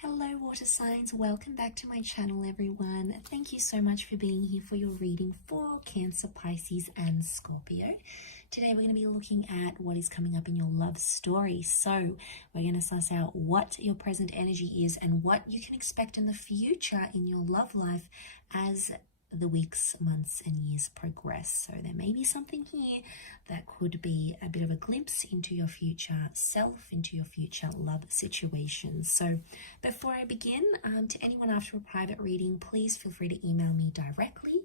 Hello water signs, welcome back to my channel everyone. Thank you so much for being here for your reading for Cancer, Pisces and Scorpio. Today we're going to be looking at what is coming up in your love story. So we're going to suss out what your present energy is and what you can expect in the future in your love life as the weeks, months and years progress. So there may be something here that could be a bit of a glimpse into your future self, into your future love situations. So before I begin, to anyone after a private reading, please feel free to email me directly.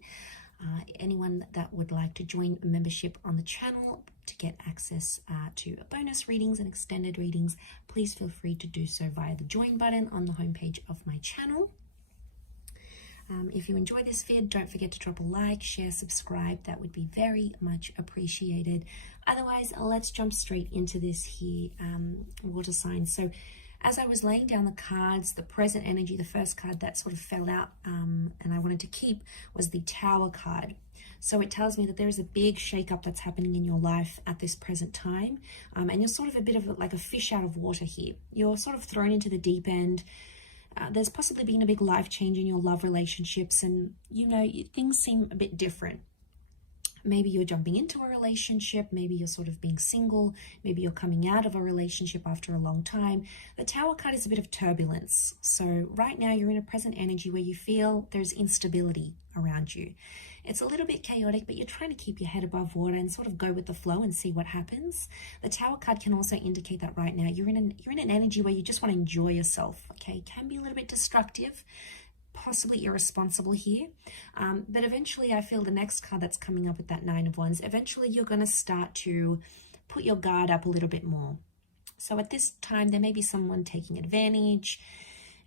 Anyone that would like to join membership on the channel to get access to bonus readings and extended readings, please feel free to do so via the join button on the homepage of my channel. If you enjoy this vid, don't forget to drop a like, share, subscribe. That would be very much appreciated. Otherwise, let's jump straight into this here, water signs. So as I was laying down the cards, the present energy, the first card that sort of fell out and I wanted to keep was the Tower card. So it tells me that there is a big shakeup that's happening in your life at this present time. And you're sort of a bit of like a fish out of water here. You're sort of thrown into the deep end. There's possibly been a big life change in your love relationships and, you know, things seem a bit different. Maybe you're jumping into a relationship, maybe you're sort of being single, maybe you're coming out of a relationship after a long time. The Tower card is a bit of turbulence. So right now you're in a present energy where you feel there's instability around you. It's a little bit chaotic, but you're trying to keep your head above water and sort of go with the flow and see what happens. The Tower card can also indicate that right now you're in an energy where you just want to enjoy yourself, okay? It can be a little bit destructive, possibly irresponsible here, but eventually I feel the next card that's coming up with that Nine of Wands, eventually you're going to start to put your guard up a little bit more. So at this time there may be someone taking advantage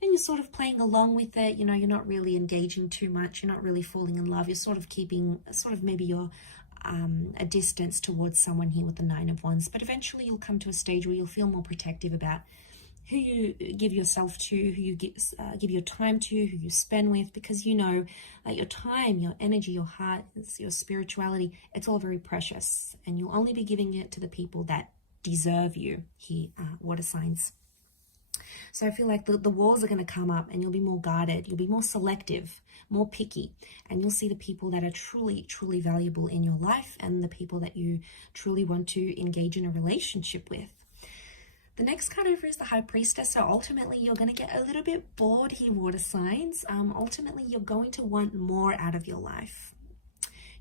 and you're sort of playing along with it. You know, you're not really engaging too much, you're not really falling in love, you're sort of keeping maybe you're a distance towards someone here with the Nine of Wands, but eventually you'll come to a stage where you'll feel more protective about who you give yourself to, who you give your time to, who you spend with, because you know that your time, your energy, your heart, your spirituality, it's all very precious and you'll only be giving it to the people that deserve you here, water signs. So I feel like the walls are going to come up and you'll be more guarded, you'll be more selective, more picky, and you'll see the people that are truly, truly valuable in your life and the people that you truly want to engage in a relationship with. The next card over is the High Priestess. So ultimately, you're going to get a little bit bored here, water signs. Ultimately, you're going to want more out of your life.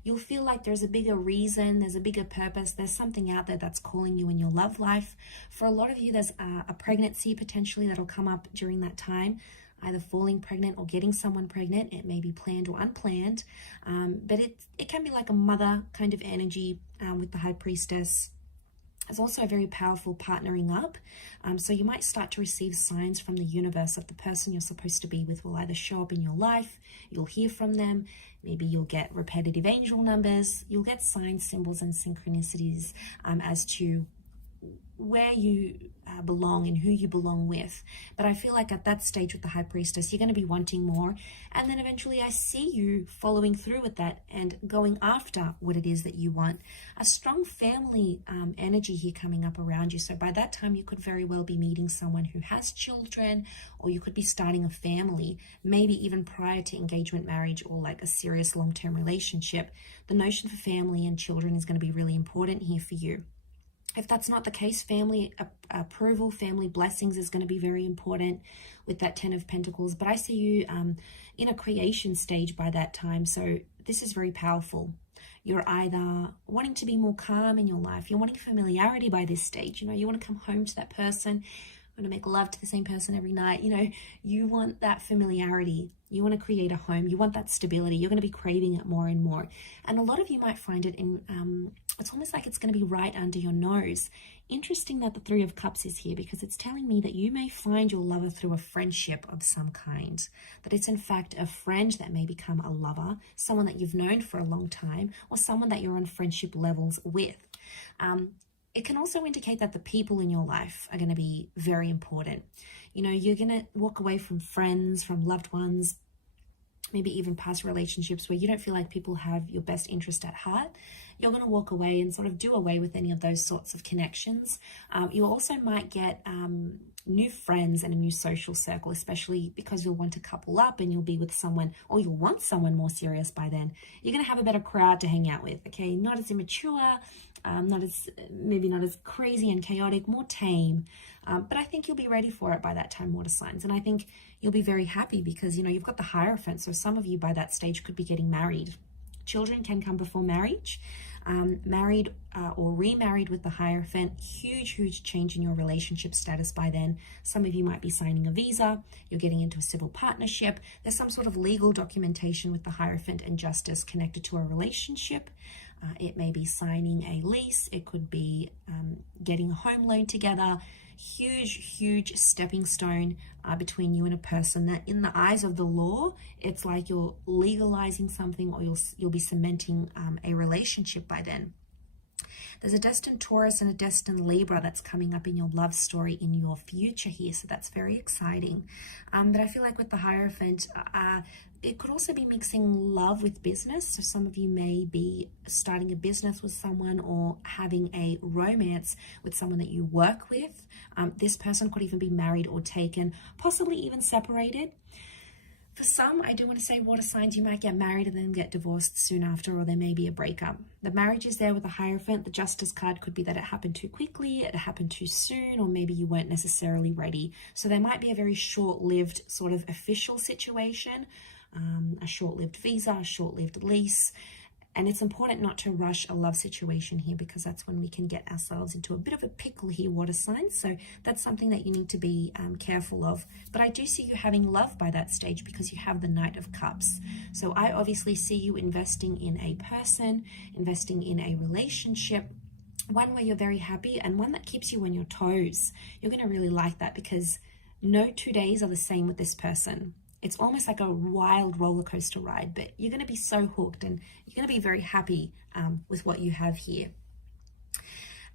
You'll feel like there's a bigger reason, there's a bigger purpose, there's something out there that's calling you in your love life. For a lot of you, there's a pregnancy potentially that'll come up during that time, either falling pregnant or getting someone pregnant. It may be planned or unplanned, but it can be like a mother kind of energy with the High Priestess. It's also a very powerful partnering up. So you might start to receive signs from the universe that the person you're supposed to be with will either show up in your life, you'll hear from them, maybe you'll get repetitive angel numbers, you'll get signs, symbols, and synchronicities as to where you belong and who you belong with. But I feel like at that stage with the High Priestess, you're going to be wanting more, and then eventually I see you following through with that and going after what it is that you want. A strong family energy here coming up around you. So by that time you could very well be meeting someone who has children, or you could be starting a family, maybe even prior to engagement, marriage, or like a serious long-term relationship. The notion for family and children is going to be really important here for you. If that's not the case, family approval, family blessings is going to be very important with that Ten of Pentacles. But I see you in a creation stage by that time. So this is very powerful. You're either wanting to be more calm in your life. You're wanting familiarity by this stage. You know, you want to come home to that person. You want to make love to the same person every night. You know, you want that familiarity. You want to create a home. You want that stability. You're going to be craving it more and more. And a lot of you might find it in, it's almost like it's going to be right under your nose. Interesting that the Three of Cups is here, because it's telling me that you may find your lover through a friendship of some kind. That it's in fact a friend that may become a lover, someone that you've known for a long time, or someone that you're on friendship levels with. It can also indicate that the people in your life are going to be very important. You know, you're going to walk away from friends, from loved ones, maybe even past relationships where you don't feel like people have your best interest at heart. you're going to walk away and sort of do away with any of those sorts of connections. You also might get new friends and a new social circle, especially because you'll want to couple up and you'll be with someone, or you'll want someone more serious by then. You're going to have a better crowd to hang out with, okay? Not as immature, maybe not as crazy and chaotic, more tame. But I think you'll be ready for it by that time, water signs. And I think you'll be very happy because, you know, you've got the Hierophant. So some of you by that stage could be getting married. Children can come before marriage. Married or remarried with the Hierophant, huge change in your relationship status by then. Some of you might be signing a visa, you're getting into a civil partnership, there's some sort of legal documentation with the Hierophant and Justice connected to a relationship. It may be signing a lease, it could be getting a home loan together. Huge stepping stone between you and a person that in the eyes of the law, it's like you're legalizing something, or you'll be cementing a relationship by then. There's a destined Taurus and a destined Libra that's coming up in your love story in your future here, so that's very exciting. But I feel like with the Hierophant, it could also be mixing love with business. So some of you may be starting a business with someone or having a romance with someone that you work with. This person could even be married or taken, possibly even separated. For some, I do want to say, water signs, you might get married and then get divorced soon after, or there may be a breakup. The marriage is there with the Hierophant. The Justice card could be that it happened too quickly, it happened too soon, or maybe you weren't necessarily ready. So there might be a very short-lived sort of official situation, a short-lived visa, a short-lived lease. And it's important not to rush a love situation here, because that's when we can get ourselves into a bit of a pickle here, water signs. So that's something that you need to be careful of. But I do see you having love by that stage because you have the Knight of Cups. So I obviously see you investing in a person, investing in a relationship, one where you're very happy and one that keeps you on your toes. You're going to really like that because no 2 days are the same with this person. It's almost like a wild roller coaster ride, but you're going to be so hooked and you're going to be very happy with what you have here.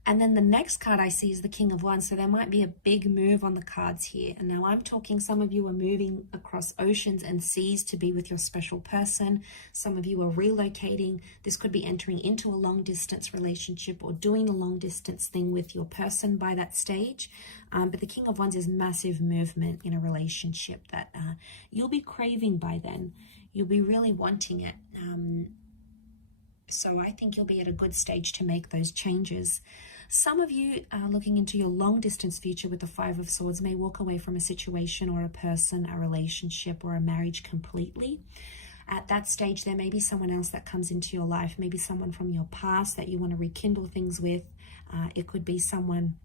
And then the next card I see is the King of Wands. So there might be a big move on the cards here. And now I'm talking, some of you are moving across oceans and seas to be with your special person. Some of you are relocating. This could be entering into a long distance relationship or doing a long distance thing with your person by that stage. But the King of Wands is massive movement in a relationship that you'll be craving by then. You'll be really wanting it. So I think you'll be at a good stage to make those changes. Some of you looking into your long distance future with the Five of Swords may walk away from a situation or a person, a relationship or a marriage completely. At that stage, there may be someone else that comes into your life, maybe someone from your past that you want to rekindle things with. It could be someone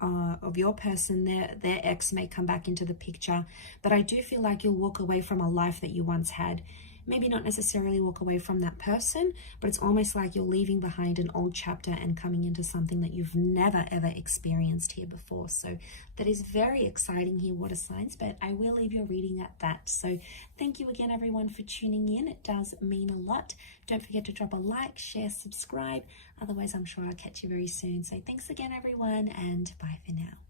of your person, their ex may come back into the picture. But I do feel like you'll walk away from a life that you once had. Maybe not necessarily walk away from that person, but it's almost like you're leaving behind an old chapter and coming into something that you've never ever experienced here before. So that is very exciting here, water signs, but I will leave your reading at that. So thank you again, everyone, for tuning in. It does mean a lot. Don't forget to drop a like, share, subscribe. Otherwise, I'm sure I'll catch you very soon. So thanks again, everyone, and bye for now.